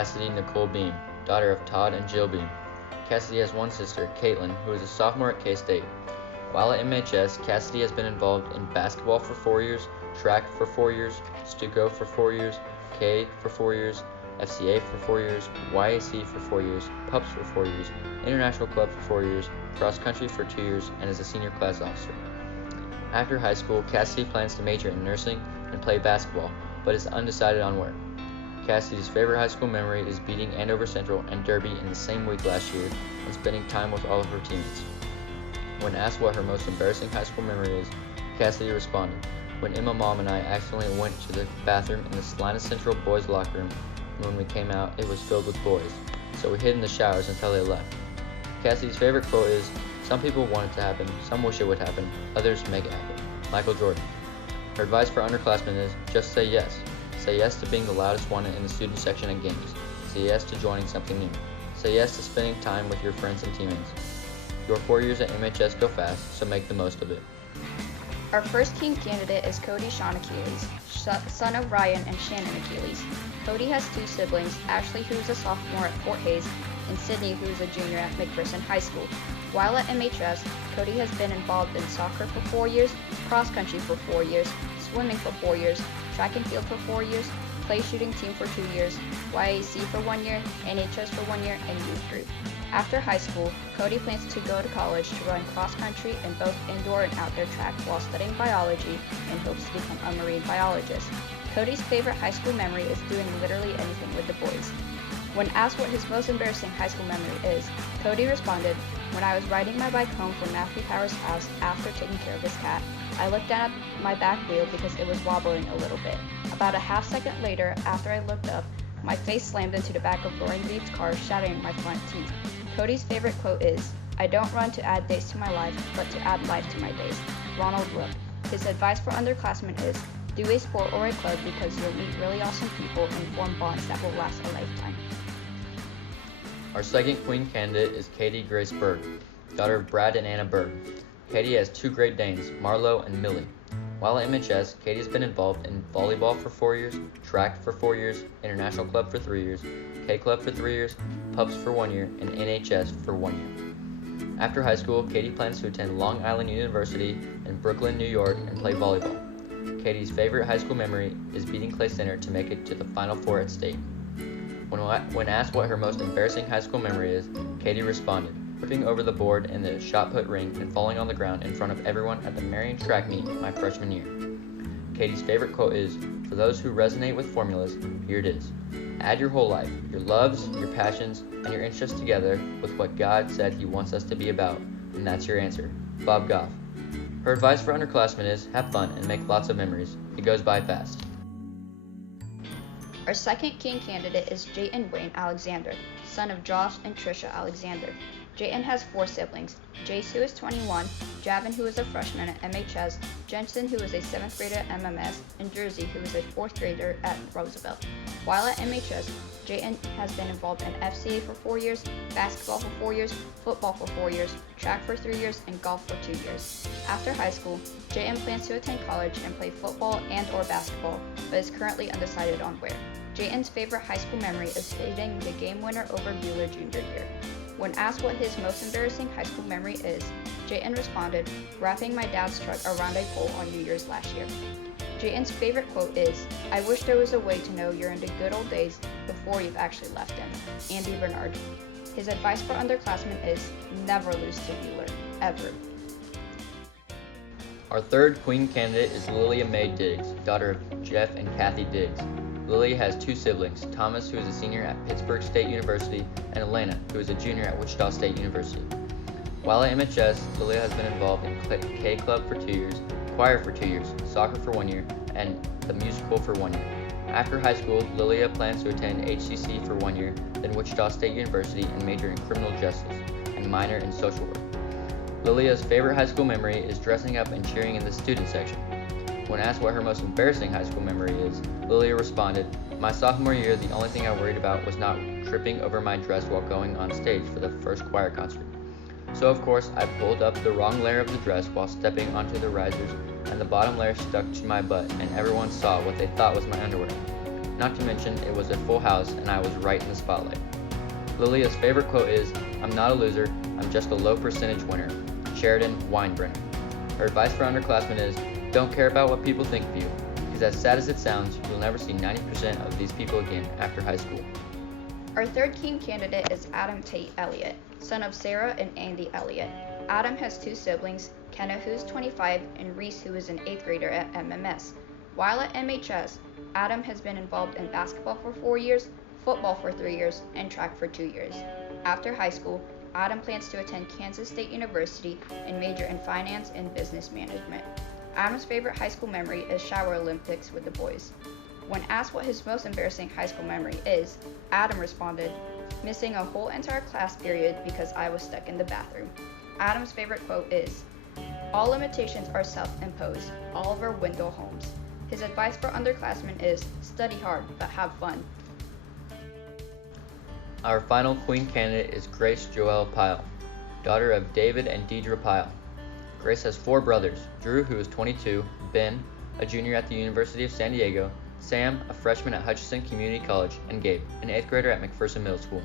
Kassidy Nicole Beam, daughter of Todd and Jill Beam. Kassidy has one sister, Caitlin, who is a sophomore at K-State. While at MHS, Kassidy has been involved in basketball for 4 years, track for 4 years, Stuco for 4 years, K for 4 years, FCA for 4 years, YAC for 4 years, PUPS for 4 years, International Club for 4 years, cross country for 2 years, and is a senior class officer. After high school, Kassidy plans to major in nursing and play basketball, but is undecided on where. Kassidy's favorite high school memory is beating Andover Central and Derby in the same week last year and spending time with all of her teammates. When asked what her most embarrassing high school memory is, Kassidy responded, "When Emma Mom and I accidentally went to the bathroom in the Salina Central boys' locker room, and when we came out, it was filled with boys, so we hid in the showers until they left." Kassidy's favorite quote is, "Some people want it to happen, some wish it would happen, others make it happen." Michael Jordan. Her advice for underclassmen is, just say yes. Say yes to being the loudest one in the student section at games. Say yes to joining something new. Say yes to spending time with your friends and teammates. Your 4 years at MHS go fast, so make the most of it. Our first king candidate is Cody Achilles, son of Ryan and Shannon Achilles. Cody has two siblings, Ashley, who is a sophomore at Fort Hays, and Sydney, who is a junior at McPherson High School. While at MHS, Cody has been involved in soccer for 4 years, cross country for 4 years, swimming for 4 years, track and field for 4 years, play shooting team for 2 years, YAC for 1 year, NHS for 1 year, and youth group. After high school, Cody plans to go to college to run cross country in both indoor and outdoor track while studying biology and hopes to become a marine biologist. Cody's favorite high school memory is doing literally anything with the boys. When asked what his most embarrassing high school memory is, Cody responded, "When I was riding my bike home from Matthew Power's house after taking care of his cat, I looked down at my back wheel because it was wobbling a little bit. About a half second later, after I looked up, my face slammed into the back of Lauren Reed's car, shattering my front teeth." Cody's favorite quote is, "I don't run to add days to my life, but to add life to my days." Ronald Rook. His advice for underclassmen is, do a sport or a club because you'll meet really awesome people and form bonds that will last a lifetime. Our second queen candidate is Katie Grace Berg, daughter of Brad and Anna Berg. Katie has two Great Danes, Marlo and Millie. While at MHS, Katie has been involved in volleyball for 4 years, track for 4 years, International Club for 3 years, K Club for 3 years, PUPS for 1 year, and NHS for 1 year. After high school, Katie plans to attend Long Island University in Brooklyn, New York, and play volleyball. Katie's favorite high school memory is beating Clay Center to make it to the Final Four at state. When asked what her most embarrassing high school memory is, Katie responded, "Tripping over the board in the shot put ring and falling on the ground in front of everyone at the Marion track meet my freshman year." Katie's favorite quote is, "For those who resonate with formulas, here it is. Add your whole life, your loves, your passions, and your interests together with what God said He wants us to be about, and that's your answer." Bob Goff. Her advice for underclassmen is, have fun and make lots of memories. It goes by fast. Our second king candidate is Jayton Alexander, son of Josh and Trisha Alexander. Jayton has 4 siblings, Jace, who is 21, Javin, who is a freshman at MHS, Jensen, who is a 7th grader at MMS, and Jersey, who is a 4th grader at Roosevelt. While at MHS, Jayton has been involved in FCA for 4 years, basketball for 4 years, football for 4 years, track for 3 years, and golf for 2 years. After high school, Jayton plans to attend college and play football and/or basketball, but is currently undecided on where. Jayton's favorite high school memory is hitting the game winner over Bueller junior year. When asked what his most embarrassing high school memory is, Jayton responded, "Wrapping my dad's truck around a pole on New Year's last year." Jayton's favorite quote is, "I wish there was a way to know you're in the good old days before you've actually left them." Andy Bernard. His advice for underclassmen is, never lose to Bueller, ever. Our third queen candidate is Lillia Diggs, daughter of Jeff and Kathy Diggs. Lillia has 2 siblings, Thomas, who is a senior at Pittsburgh State University, and Elena, who is a junior at Wichita State University. While at MHS, Lillia has been involved in K Club for 2 years, choir for 2 years, soccer for 1 year, and the musical for 1 year. After high school, Lillia plans to attend HCC for 1 year, then Wichita State University and major in criminal justice, and minor in social work. Lillia's favorite high school memory is dressing up and cheering in the student section. When asked what her most embarrassing high school memory is, Lillia responded, "My sophomore year, the only thing I worried about was not tripping over my dress while going on stage for the first choir concert. So of course, I pulled up the wrong layer of the dress while stepping onto the risers, and the bottom layer stuck to my butt, and everyone saw what they thought was my underwear. Not to mention, it was a full house and I was right in the spotlight. Lillia's favorite quote is, "I'm not a loser, I'm just a low percentage winner." Sheridan Weinbrenner. Her advice for underclassmen is, don't care about what people think of you, because as sad as it sounds, you'll never see 90% of these people again after high school. Our third king candidate is Adam Tate Elliott, son of Sarah and Andy Elliott. Adam has two siblings, Kenna, who's 25, and Reese, who is an 8th grader at MMS. While at MHS, Adam has been involved in basketball for 4 years, football for 3 years, and track for 2 years. After high school, Adam plans to attend Kansas State University and major in finance and business management. Adam's favorite high school memory is shower Olympics with the boys. When asked what his most embarrassing high school memory is, Adam responded, "Missing a whole entire class period because I was stuck in the bathroom." Adam's favorite quote is, "All limitations are self-imposed." Oliver Wendell Holmes. His advice for underclassmen is, study hard, but have fun. Our final queen candidate is Grace Joelle Pyle, daughter of David and Deidre Pyle. Grace has 4 brothers, Drew, who is 22, Ben, a junior at the University of San Diego, Sam, a freshman at Hutchinson Community College, and Gabe, an 8th grader at McPherson Middle School.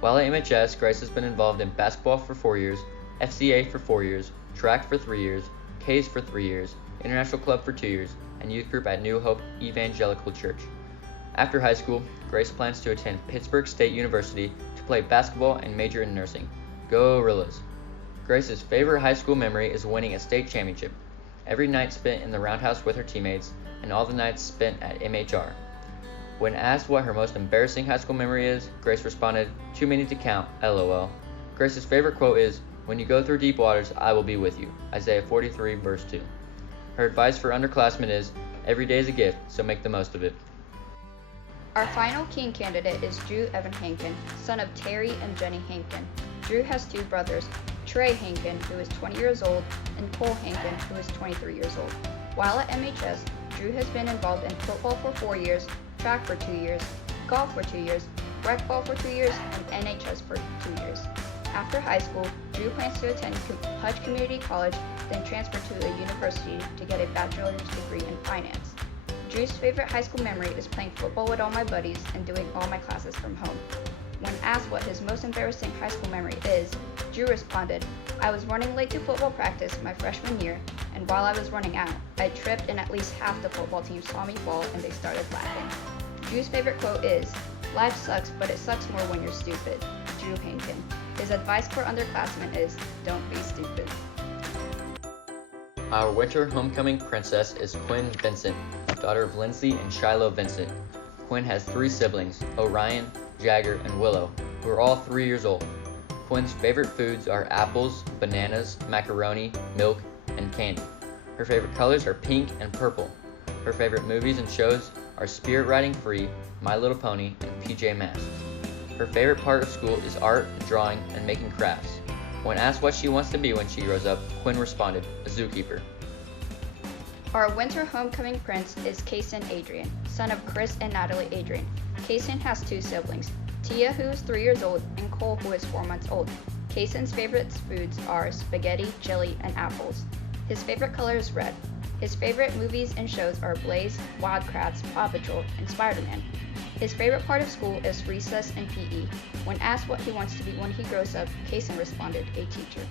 While at MHS, Grace has been involved in basketball for 4 years, FCA for 4 years, track for 3 years, K's for 3 years, International Club for 2 years, and youth group at New Hope Evangelical Church. After high school, Grace plans to attend Pittsburgh State University to play basketball and major in nursing. Go Orillas! Grace's favorite high school memory is winning a state championship, every night spent in the roundhouse with her teammates, and all the nights spent at MHR. When asked what her most embarrassing high school memory is, Grace responded, "Too many to count, LOL." Grace's favorite quote is, "When you go through deep waters, I will be with you." Isaiah 43, verse 2. Her advice for underclassmen is, every day is a gift, so make the most of it. Our final king candidate is Drew Evan Hanken, son of Terry and Jenny Hanken. Drew has 2 brothers, Trey Hanken, who is 20 years old, and Cole Hanken, who is 23 years old. While at MHS, Drew has been involved in football for 4 years, track for 2 years, golf for 2 years, rec ball for 2 years, and NHS for 2 years. After high school, Drew plans to attend Hutch Community College, then transfer to a university to get a bachelor's degree in finance. Drew's favorite high school memory is playing football with all my buddies and doing all my classes from home. When asked what his most embarrassing high school memory is, Drew responded, "I was running late to football practice my freshman year, and while I was running out, I tripped and at least half the football team saw me fall and they started laughing." Drew's favorite quote is, "Life sucks, but it sucks more when you're stupid." Drew Hanken. His advice for underclassmen is, don't be stupid. Our winter homecoming princess is Quinn Vincent, daughter of Lindsay and Shiloh Vincent. Quinn has 3 siblings, Orion, Jagger, and Willow, who are all 3 years old. Quinn's favorite foods are apples, bananas, macaroni, milk, and candy. Her favorite colors are pink and purple. Her favorite movies and shows are Spirit Riding Free, My Little Pony, and PJ Masks. Her favorite part of school is art, drawing, and making crafts. When asked what she wants to be when she grows up, Quinn responded, "A zookeeper." Our winter homecoming prince is Kason Adrian, son of Chris and Natalie Adrian. Kason has 2 siblings, Tia, who is 3 years old, and Cole, who is 4 months old. Kason's favorite foods are spaghetti, chili, and apples. His favorite color is red. His favorite movies and shows are Blaze, Wild Kratts, Paw Patrol, and Spider-Man. His favorite part of school is recess and PE. When asked what he wants to be when he grows up, Kason responded, "A teacher."